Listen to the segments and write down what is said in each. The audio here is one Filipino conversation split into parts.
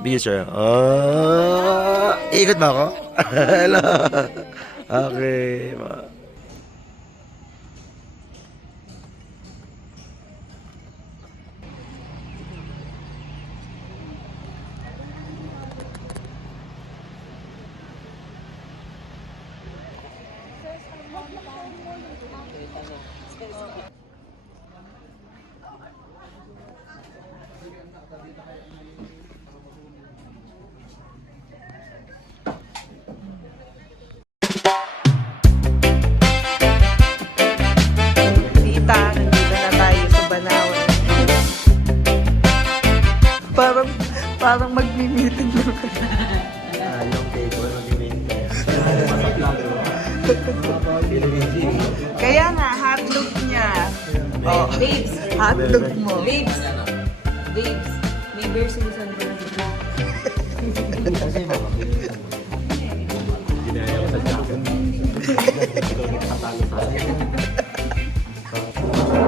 Future. Ikot ba ako? Hello. Okay. Parang magmi-meeting lang. Yung table, mag-meeting Kaya nga, hotdog niya. Oh, Babes. hotdog mo. Babes. Babes. May bear solution ko na dito.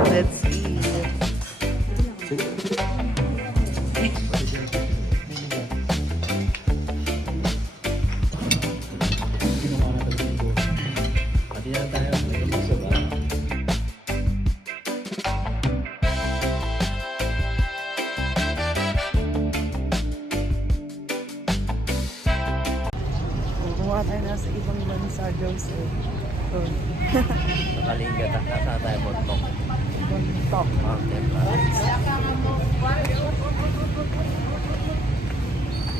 Let's eat. Gumawa tayo nasa ibang bansa, Joseph. Nakalingat at nasa tayo bontok. Bontok.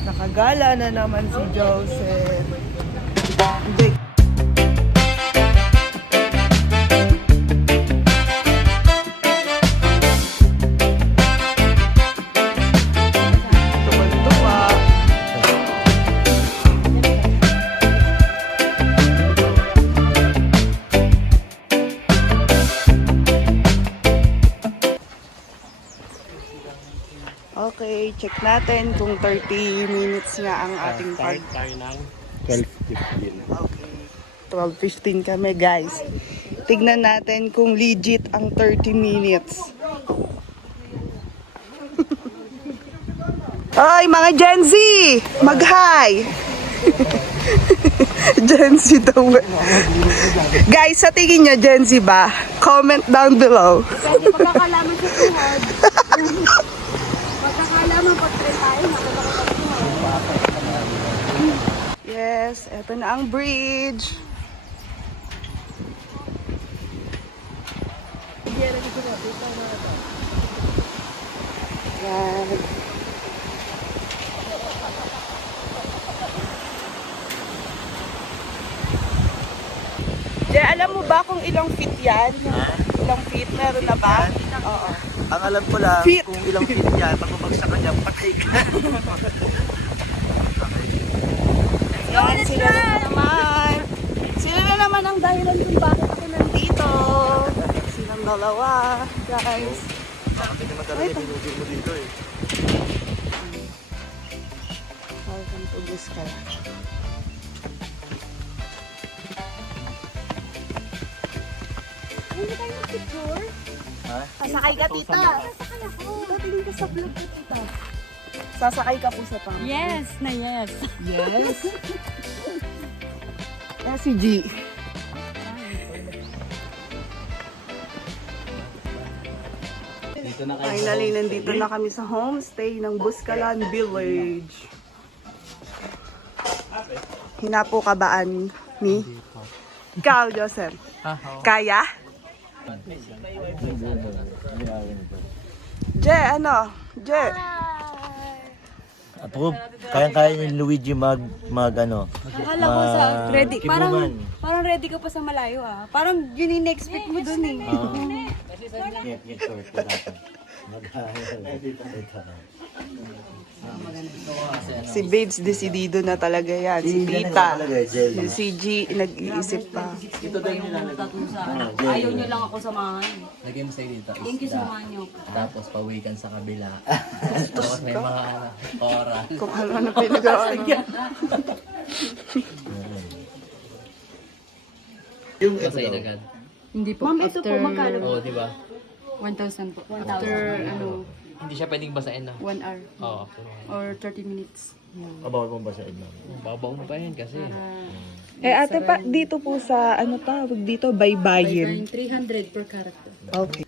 Nakagala na naman si Joseph. Hindi. Tuwa-tuwa. Okay, check natin kung 30 minutes nga ang ating pag... Tayo ng 12:15. Okay, 12:15 kami guys. Tignan natin kung legit ang 30 minutes. Ay, mga Gen Z! Mag-hi! Gen Z daw. Guys, sa tingin nyo, Gen Z ba? Comment down below. Pwede pagkakalaman sa tuhod. Pagkakalaman pag-try tayo, Yes, eto na ang bridge. Yan. Jay, alam mo ba kung ilang feet yan? Ilang feet? Meron na ba? Oo. Ang alam ko lang, Feet. kung ilang feet yan, pag bumagsak ka niya, patay ka. Yan, sila na naman. Sila na naman ang dahilan kung bakit ako nandito. Silang dalawa, guys. Bakit hindi naman talaga tinugin mo dito eh. Welcome to Buscal. Hindi tayo mag-picture. Ha? Sasakay ka, tita. Sasakay ako. Tatingin ka sa vlog ko, tita. Sasakay ka po sa pang. Yes na yes. Yes. Yan si G. Finally, nandito na kami sa homestay ng Buscalan Village. Hinapo ka ba, Ani? Ni? Ikaw, Joseph. Kaya? Je, ano? Je. Approve. Kaya-kaya ni Luigi ano, Akala ko sa ready. kibugan. Parang ready ka pa sa malayo ah. Parang yun yung expect mo dun eh. Si Babes, decidido na talaga yan. Si Tita. Si G, nag-iisip pa. Ayaw nyo lang ako samahan. Lagyan mo sa dito. Thank you, samahan nyo. Tapos pawikan sa kabila. Tapos may mga ora. Kung ano na pinag-ano. Yung Masay na agad. Hindi po. Ma'am, ito po magkano? Oo, di ba? 1,000 po. After ano, Hindi siya pwedeng basahin na. 1 hour. Oo. Or 30 minutes. Bawal mong basahin mo. Babaw mo pa yan kasi. Ate pa, dito po sa, ano tawag dito, baybayin. 300 per character. Okay.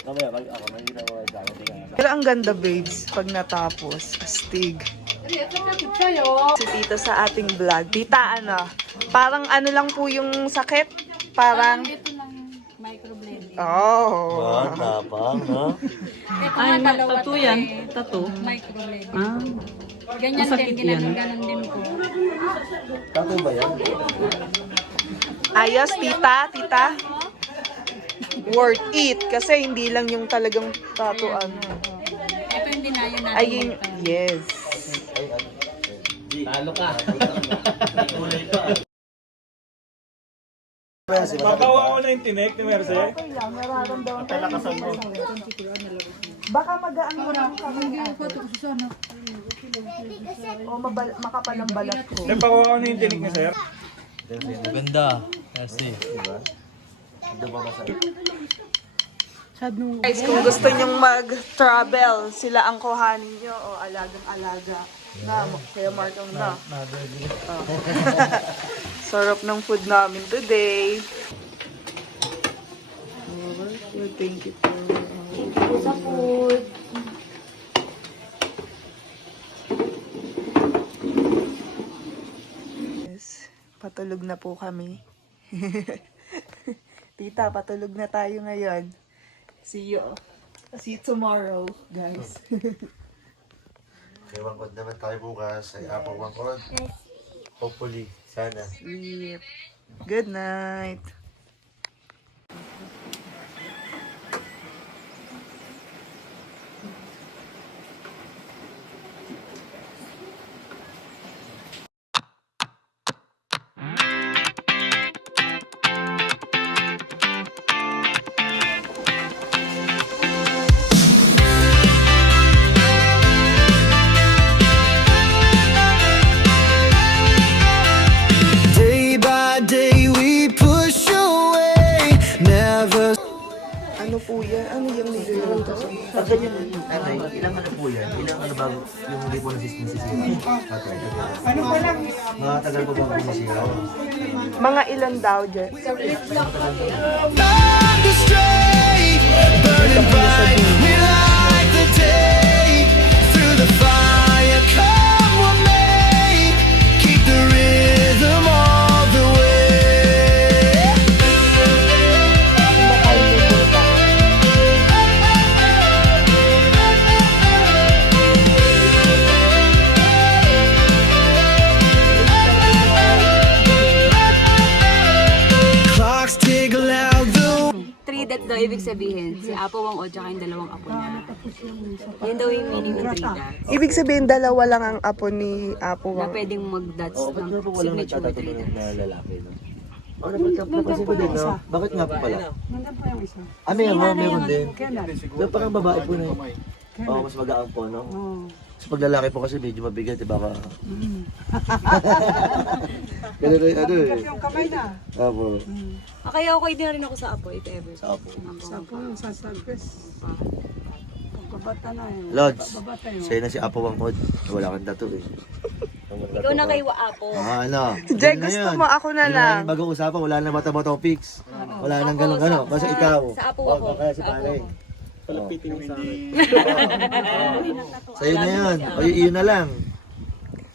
Mamaya, ako, makikita mo kayo sa akin. Pero ang ganda, babes, pag natapos. Astig. Si Tita sa ating vlog. Tita, ano? Parang ano lang po yung sakit? Parang... Ito lang microblending. Oh. Tapang, no? Ito nga dalawa to yan. Tattoo? Microblending. Ganyan din, ginanon din po. Tato ba yan? Ayos, tita, tita. Worth it. Kasi hindi lang yung talagang tattoo, ano. Ito yung dinayo natin. Ayun, yes. Talo ka. Babawa ko na yung tinik ni Merce. Okay lang, nararamdaman ko lang. Baka magaan mo lang kami. O makapal ang balat ko. Nagbawa ko na yung tinik ni Sir. Maganda. Kasi. Guys, kung gusto nyong mag-travel, sila ang kuhanin nyo o alagang-alaga. Na, kaya Markang na. Oh. Sarap ng food namin today. Oh, thank you po. Sa food. Yes, patulog na po kami. Tita, patulog na tayo ngayon. See you. See you tomorrow, guys. May wangkod naman tayo bukas. Ay apang wangkod. Hopefully. Sana. Sleep. Good night. Day by day we push away, never. Ano po yan? Ano yung niluluto? Pag ganyan, tatay, ilang ano po yan? Ilang ano bago yung hindi po nasisira? Tatay, ano pa lang? Mga tagal po bago masira? Mga ilan daw, Jet? Find us straight, burning bright. We light the day through the fire. Come what may, keep the rhythm all the way. Clocks tick loud. The 3 that daw ibig sabihin, si Apo Wang O tsaka yung dalawang apo niya. Yan daw yung meaning ng 3 dots. Ibig sabihin, dalawa lang ang apo ni Apo Na Wang. pwedeng mag-dots Oo, ba't nga ng po walang signature with 3 nagtatatulog dots. na lalaki, no? Ano ba napansin ko din, no? Bakit nga po pala? Ah, meron din. Pero parang babae po na yun. Oo, mas magaang po, no? Sa paglalaki po kasi medyo mabigat, eh, baka... Ganun rin, ano eh. Yung kamay na. Apo. Kaya okay din rin ako sa Apo, if ever. Sa apo. eh. Lods, sa'yo na si Apo Wangkod. Wala kang tattoo eh. Ikaw na kay Apo. Ah, ano? Jay, Ganun na gusto yun. mo, ako na Hindi lang. natin mag-uusapan, wala na mata topics. Wala nang ganun-ganun. Kasi ikaw. Sa Apo Oo, ako. kaya si Sa Apo pare. ako. Palapitin mo sa akin. Sa'yo na yun. O, yun na lang.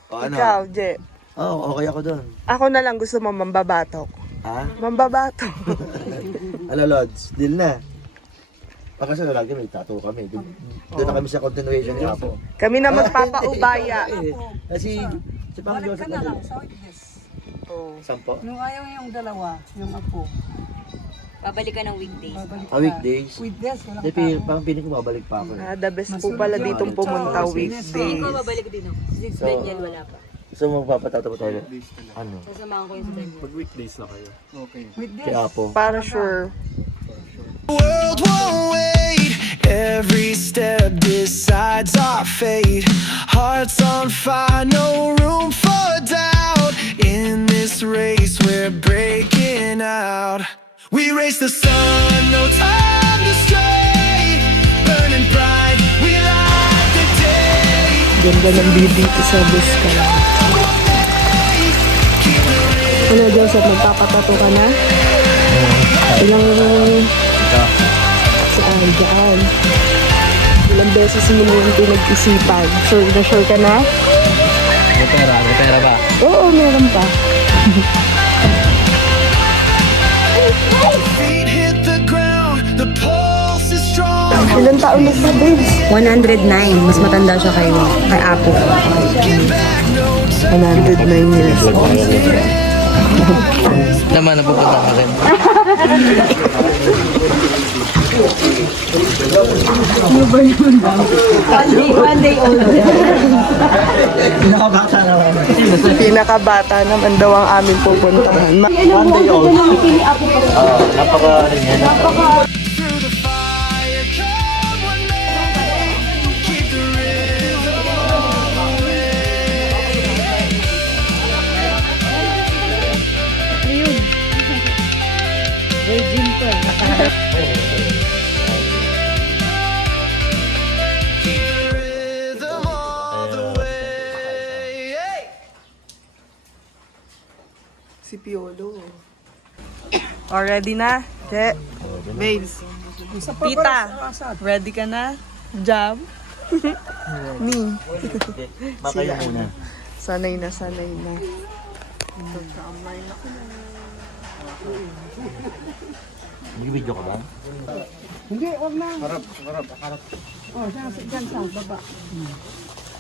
O, ano? Ikaw, Jet. Oo, okay ako doon. Ako na lang gusto mo mambabatok. Ha? Mambabatok. Ano, Lods? Deal na. Pagkasa na lagi may tattoo kami. Doon na kami sa continuation ni Apo. Kami na magpapaubaya. Kasi, si Pang Joseph na din. Oh. Sampo? Nung ayaw yung dalawa, yung apo. Babalik ka ng weekdays. Weekdays. Weekdays, walang Hindi, parang piling ko babalik pa ako. eh. The best po pala ditong pumunta weekdays. Ikaw babalik din ako. Si Daniel wala pa. So, magpapatato tayo. Ano? Sasamahan ko yung si Daniel. Mag-weekdays na kayo. Okay. Kay Apo. Para sure. world won't wait. Every step decides our fate. Hearts on fire, no room for doubt. In this race, we're breaking out. We race the sun, no time to stray. Ganda ng view dito sa Buscan. Ano, Joseph, magpapatato ka na? Ilang... Saan? Diyan. Ilang beses mo na yung pinag-isipan. Sure na sure ka na? May pera ba? Oo, meron pa. Feet hit the ground, the pulse is strong. Ilang taon na sa babes? 109. Mas matanda siya kay Apo. 109 years old. Naman, napupunta ka rin. One day old. Pinakabata naman daw ang aming pupuntahan. One day old. Napaka rin yan. Through the fire, come with me. Keep the rhythm all the way. Keep the rhythm all the way. Si Piolo. Ready na? Je? Babes. Tita, ready ka na? Job? Me. Makayo muna. Sanay na, sanay na. Nag-video ka ba? Hindi, wag na. Harap. Oh, dyan sa baba.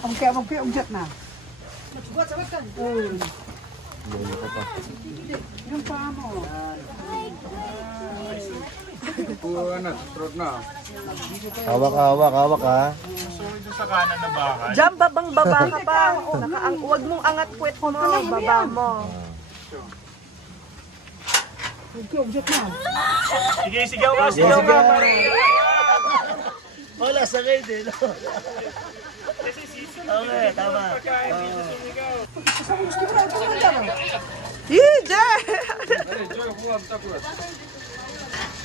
Okay, ugyat na. Lolo ka pa. Yung paa mo. Hawak ha. Jump, baba ka pa. Huwag mong angat puwet mo, baba mo. Okay, ugyat na. Sige, sigaw ka. Wala, sakay din. Okay, tama. Yeah, Je!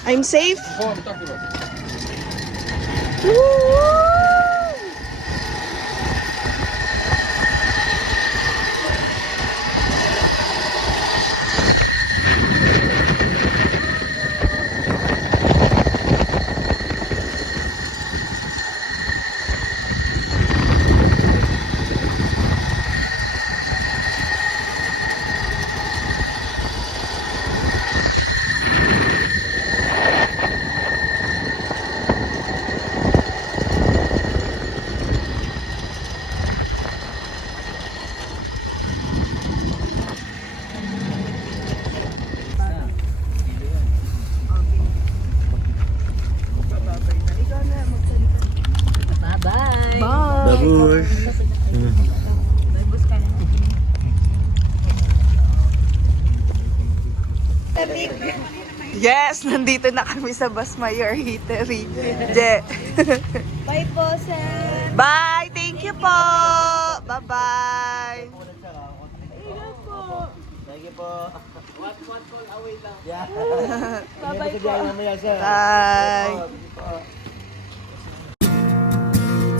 I'm safe? Woo! Babush. Yes, nandito na kami sa Basmayor Eatery. Je. Bye po, sir. Bye! Thank you po! Bye-bye! Thank you po. What call away lang. Yeah. Bye-bye po. Bye!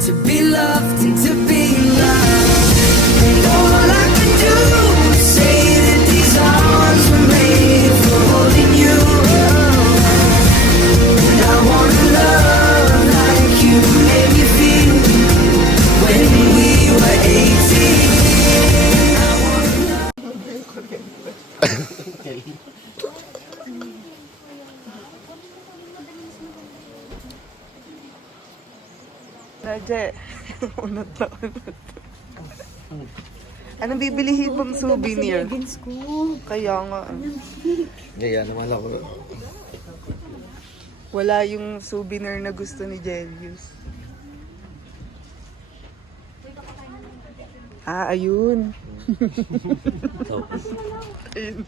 To be loved and to be loved, and all I can do is say that these arms were made for holding you. And I wanna love like you made me feel when we were 18. Je. Unat na. Anong bibilihin mong souvenir? Kaya nga. Kaya naman ako. Wala yung souvenir na gusto ni Jelius. Ayun. So, Ayun.